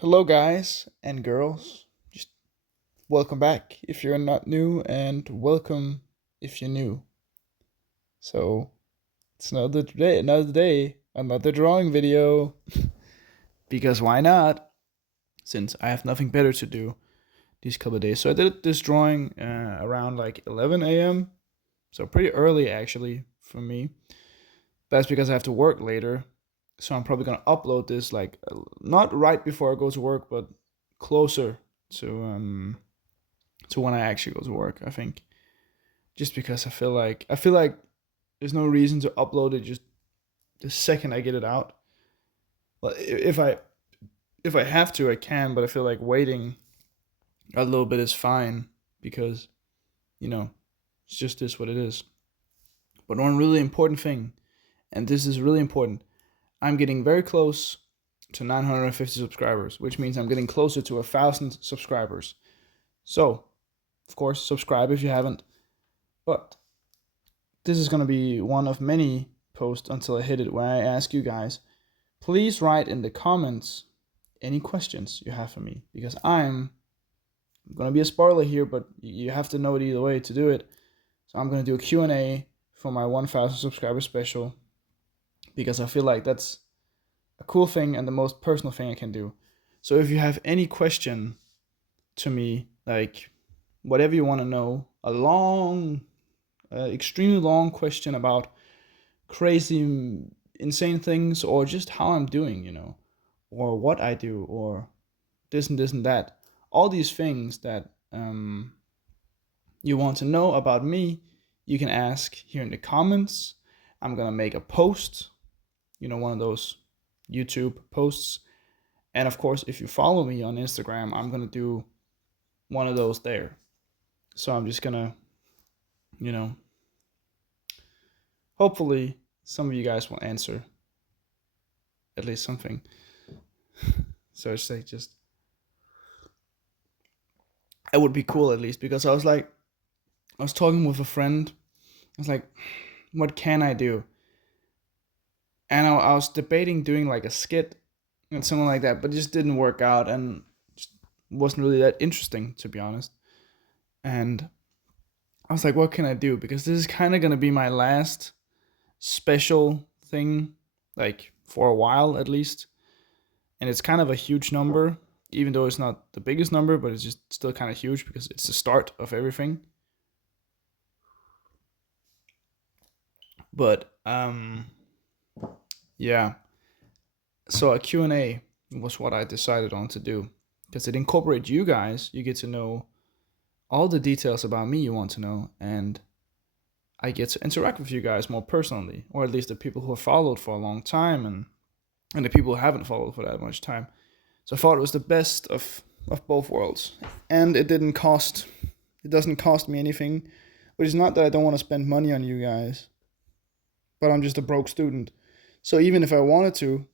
Hello, guys and girls. Just welcome back if you're not new, and welcome if you're new. So it's another drawing video. Because why not? Since I have nothing better to do these couple of days. So I did this drawing around like 11 a.m. So pretty early actually for me. That's because I have to work later. So I'm probably gonna upload this like not right before I go to work, but closer to when I actually go to work. I think just because I feel like there's no reason to upload it just the second I get it out. Well, if I have to, I can, but I feel like waiting a little bit is fine because you know it's just this what it is. But one really important thing, and this is really important, I'm getting very close to 950 subscribers, which means I'm getting closer to 1,000 subscribers. So, of course, subscribe if you haven't. But this is going to be one of many posts until I hit it where I ask you guys, please write in the comments any questions you have for me, because I'm going to be a spoiler here, but you have to know it either way to do it. So I'm going to do a Q&A for my 1,000 subscriber special, because I feel like that's a cool thing and the most personal thing I can do. So if you have any question to me, like whatever you want to know, a long, extremely long question about crazy, insane things, or just how I'm doing, or what I do, or this and that. All these things that you want to know about me, you can ask here in the comments. I'm gonna make a post, one of those YouTube posts. And of course, if you follow me on Instagram, I'm gonna do one of those there. So I'm just gonna, you know, hopefully some of you guys will answer at least something. So I say just it would be cool at least, because I was talking with a friend. I was like, what can I do? And I was debating doing like a skit and something like that, but it just didn't work out and just wasn't really that interesting, to be honest. And I was like, what can I do? Because this is kind of going to be my last special thing, like for a while at least. And it's kind of a huge number, even though it's not the biggest number, but it's just still kind of huge because it's the start of everything. But yeah. So a Q&A was what I decided on to do, because it incorporates you guys. You get to know all the details about me you want to know, and I get to interact with you guys more personally, or at least the people who have followed for a long time, and the people who haven't followed for that much time. So I thought it was the best of both worlds, and it doesn't cost me anything, which is not that I don't want to spend money on you guys, but I'm just a broke student. So even if I wanted to,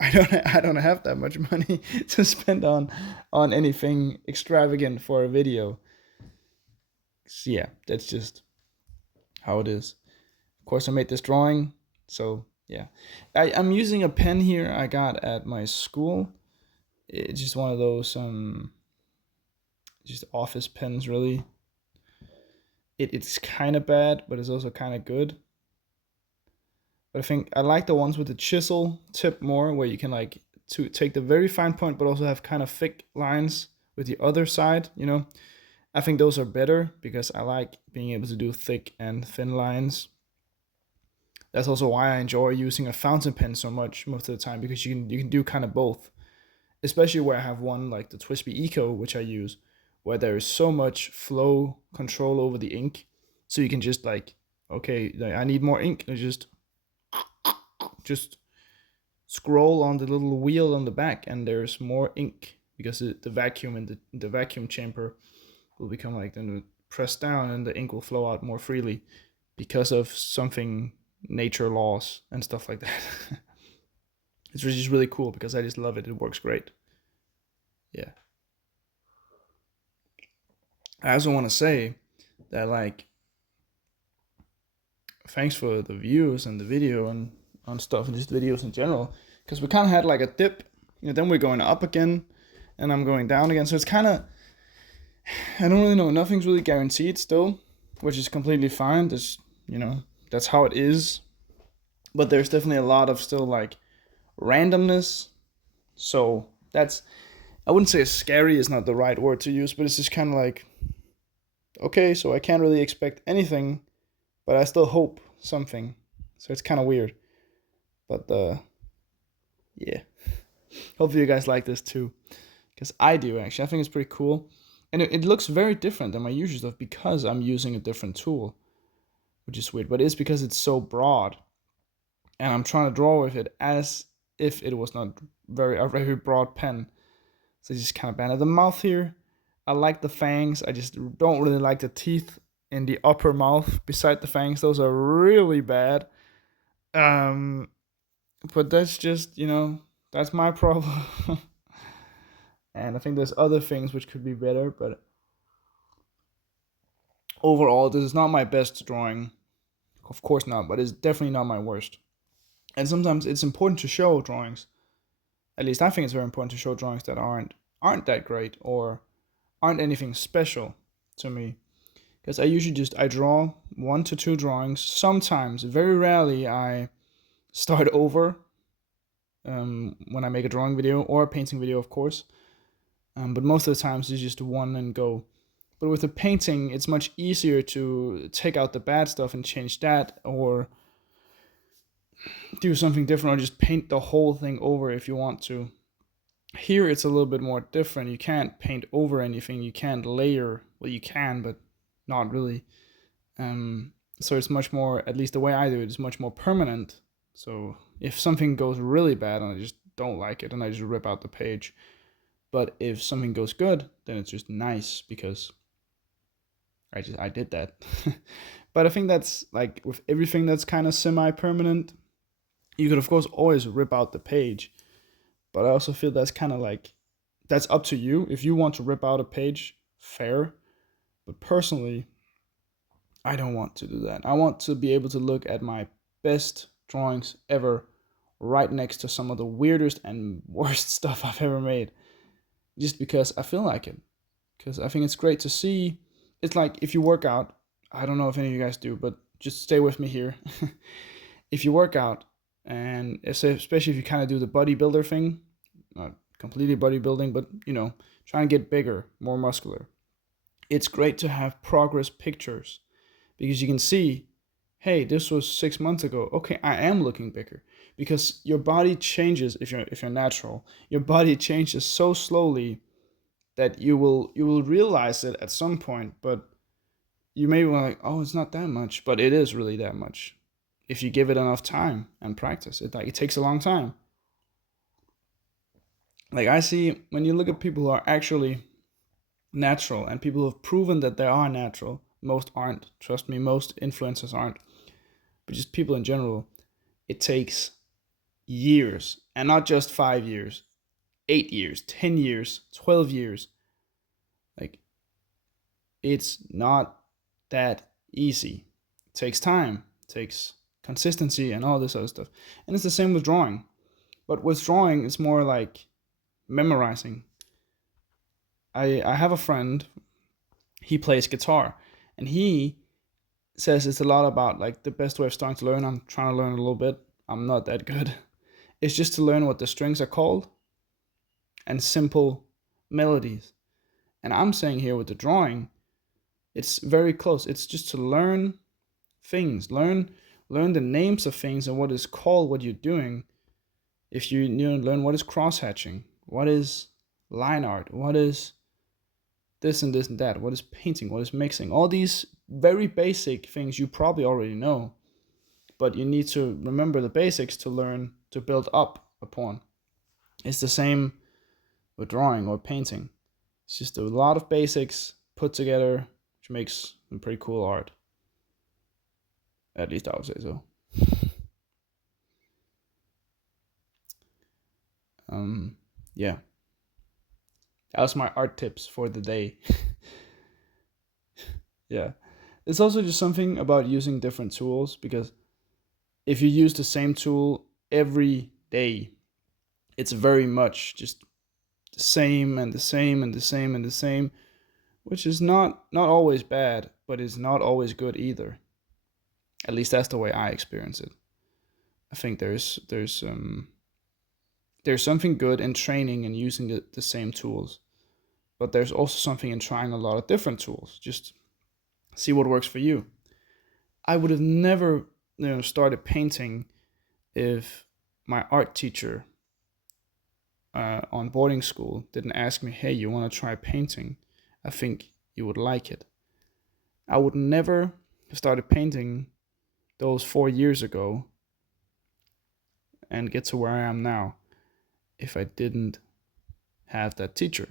I don't have that much money to spend on anything extravagant for a video. So yeah, that's just how it is. Of course, I made this drawing, so yeah. I'm using a pen here I got at my school. It's just one of those just office pens, really. It's kind of bad, but it's also kind of good. But I think I like the ones with the chisel tip more, where you can like to take the very fine point, but also have kind of thick lines with the other side. I think those are better because I like being able to do thick and thin lines. That's also why I enjoy using a fountain pen so much most of the time, because you can do kind of both. Especially where I have one like the Twisby Eco, which I use, where there is so much flow control over the ink, so you can just like, okay, I need more ink, and just scroll on the little wheel on the back, and there's more ink because the vacuum in the vacuum chamber will become like then press down, and the ink will flow out more freely because of something nature laws and stuff like that. It's just really cool because I just love it. It works great. Yeah. I also want to say that like thanks for the views and the video and on stuff and just videos in general, because we kind of had like a dip, then we're going up again, and I'm going down again. So it's kind of, I don't really know. Nothing's really guaranteed still, which is completely fine. There's, that's how it is. But there's definitely a lot of still like randomness. So that's, I wouldn't say scary is not the right word to use, but it's just kind of like, okay, so I can't really expect anything, but I still hope something. So it's kind of weird. But yeah. Hopefully you guys like this too, because I do actually. I think it's pretty cool, and it looks very different than my usual stuff because I'm using a different tool, which is weird. But it's because it's so broad, and I'm trying to draw with it as if it was not a very broad pen. So it's just kind of bad at the mouth here. I like the fangs. I just don't really like the teeth in the upper mouth beside the fangs. Those are really bad. Um, but that's just that's my problem. And I think there's other things which could be better, but overall, this is not my best drawing. Of course not, but it's definitely not my worst. And sometimes it's important to show drawings. At least I think it's very important to show drawings that aren't that great or aren't anything special to me. Because I usually I draw 1 to 2 drawings. Sometimes, very rarely, I start over when I make a drawing video or a painting video, of course. But most of the times it's just one and go. But with a painting, it's much easier to take out the bad stuff and change that, or do something different, or just paint the whole thing over if you want to. Here it's a little bit more different. You can't paint over anything. You can't layer. Well, you can, but not really. So it's much more, at least the way I do it, is much more permanent. So if something goes really bad and I just don't like it, and I just rip out the page. But if something goes good, then it's just nice because I did that. But I think that's like with everything that's kind of semi-permanent. You could of course always rip out the page, but I also feel that's kind of like, that's up to you. If you want to rip out a page, fair. But personally, I don't want to do that. I want to be able to look at my best drawings ever right next to some of the weirdest and worst stuff I've ever made. Just because I feel like it. Because I think it's great to see. It's like if you work out, I don't know if any of you guys do, but just stay with me here. If you work out, and especially if you kind of do the bodybuilder thing, not completely bodybuilding, but try and get bigger, more muscular. It's great to have progress pictures because you can see, hey, this was 6 months ago. Okay, I am looking bigger, because your body changes. If you're natural, your body changes so slowly that you will realize it at some point, but you may be like, oh, it's not that much, but it is really that much if you give it enough time and practice. It takes a long time. Like I see, when you look at people who are actually natural and people who have proven that they are natural, most aren't. Trust me, most influencers aren't. But just people in general, it takes years, and not just 5 years, 8 years, 10 years, 12 years. Like, it's not that easy. It takes time, it takes consistency and all this other stuff. And it's the same with drawing. But with drawing, it's more like memorizing. I have a friend, he plays guitar, and he says it's a lot about like the best way of starting to learn. I'm trying to learn a little bit. I'm not that good. It's just to learn what the strings are called and simple melodies. And I'm saying here with the drawing, it's very close. It's just to learn things, learn the names of things and what is called what you're doing. If you learn what is cross hatching, what is line art, what is this and this and that, what is painting, what is mixing, all these very basic things you probably already know, but you need to remember the basics to learn to build up upon. It's the same with drawing or painting. It's just a lot of basics put together, which makes some pretty cool art. At least I would say so. Yeah. That was my art tips for the day. Yeah. It's also just something about using different tools, because if you use the same tool every day, it's very much just the same and the same and the same and the same, which is not always bad, but is not always good either. At least that's the way I experience it. I think there's something good in training and using the same tools, but there's also something in trying a lot of different tools. Just see what works for you. I would have never, started painting if my art teacher on boarding school didn't ask me, "Hey, you want to try painting? I think you would like it." I would never have started painting those 4 years ago and get to where I am now if I didn't have that teacher.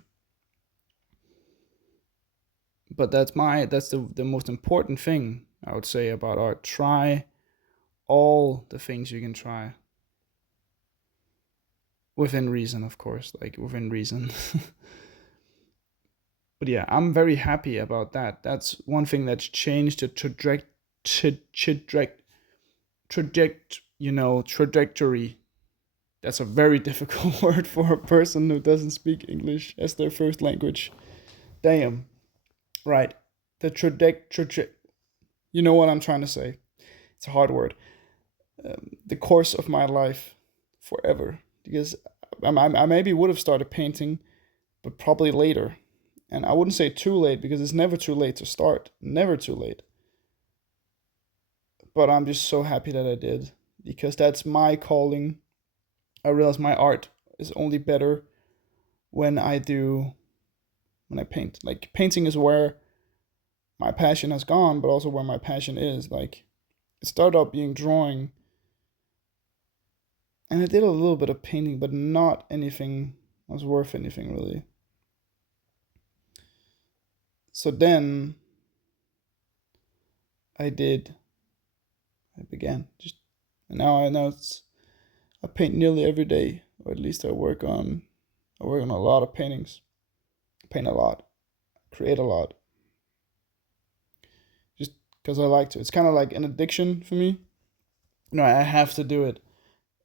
But that's the most important thing I would say about art. Try all the things you can try. Within reason, of course, like within reason. But yeah, I'm very happy about that. That's one thing that's changed the trajectory. That's a very difficult word for a person who doesn't speak English as their first language. Damn. Right. The trajectory. You know what I'm trying to say. It's a hard word. The course of my life forever. Because I maybe would have started painting, but probably later. And I wouldn't say too late because it's never too late to start. Never too late. But I'm just so happy that I did because that's my calling. I realize my art is only better when I paint. Like painting is where my passion has gone, but also where my passion is. Like it started out being drawing, and I did a little bit of painting, but not anything that was worth anything really. So then I began just, and now I paint nearly every day, or at least I work on a lot of paintings. Paint a lot, create a lot, just because I like to. It's kind of like an addiction for me. I have to do it.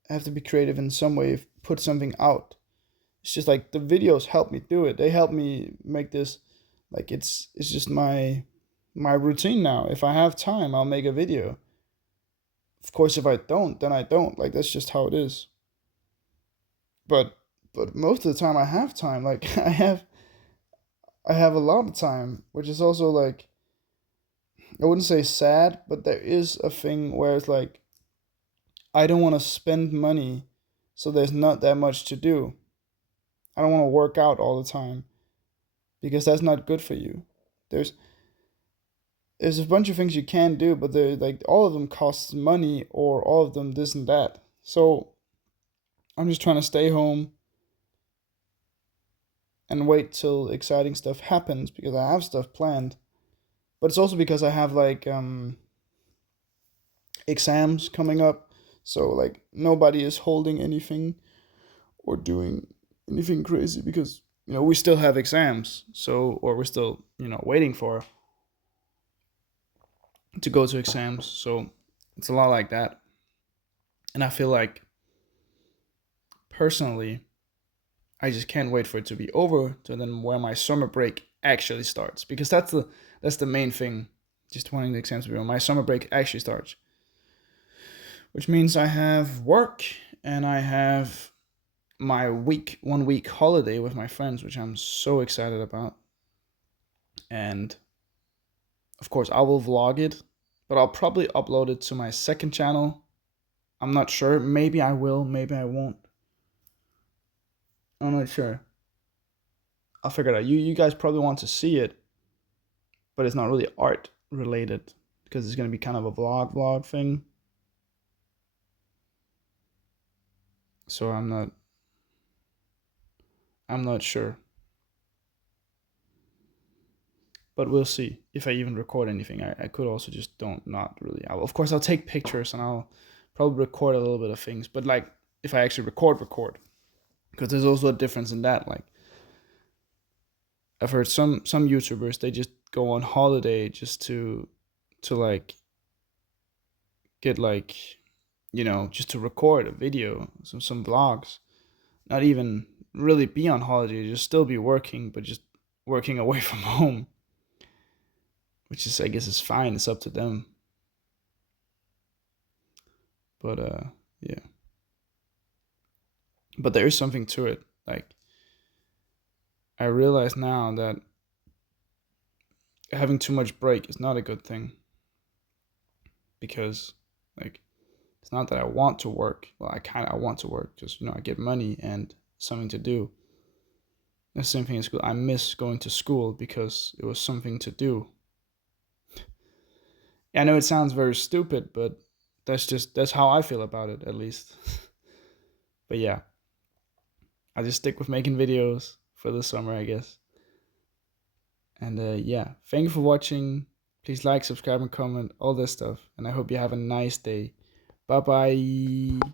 I have to be creative in some way, put something out. It's just like the videos help me do it. They help me make this, like it's just my routine now. If I have time, I'll make a video. Of course, if I don't, then I don't. Like that's just how it is. But most of the time I have time. Like I have a lot of time, which is also like I wouldn't say sad, but there is a thing where it's like I don't want to spend money, so there's not that much to do. I don't want to work out all the time because that's not good for you. There's there's a bunch of things you can do, but they're like all of them costs money or all of them this and that. So I'm just trying to stay home and wait till exciting stuff happens because I have stuff planned. But it's also because I have like exams coming up. So like nobody is holding anything or doing anything crazy because we still have exams. So or we're still waiting for to go to exams. So it's a lot like that. And I feel like personally I just can't wait for it to be over to then where my summer break actually starts because that's the main thing. Just wanting the exams to be over. My summer break actually starts, which means I have work and I have my 1 week holiday with my friends, which I'm so excited about. And of course, I will vlog it, but I'll probably upload it to my second channel. I'm not sure. Maybe I will. Maybe I won't. I'm not sure. I'll figure it out. You guys probably want to see it, but it's not really art related because it's gonna be kind of a vlog thing. So I'm not sure. But we'll see if I even record anything. I could also just don't not really. Of course I'll take pictures and I'll probably record a little bit of things. But like if I actually record, because there's also a difference in that. Like I've heard some YouTubers they just go on holiday just to like get like just to record a video, some vlogs. Not even really be on holiday, just still be working, but just working away from home, which is, I guess, is fine. It's up to them. But yeah. But there is something to it. Like, I realize now that having too much break is not a good thing, because like it's not that I want to work. Well, I want to work because I get money and something to do. The same thing in school. I miss going to school because it was something to do. I know it sounds very stupid, but that's how I feel about it, at least. But yeah, I just stick with making videos for the summer, I guess. And yeah, thank you for watching. Please like, subscribe, and comment, all this stuff. And I hope you have a nice day. Bye bye.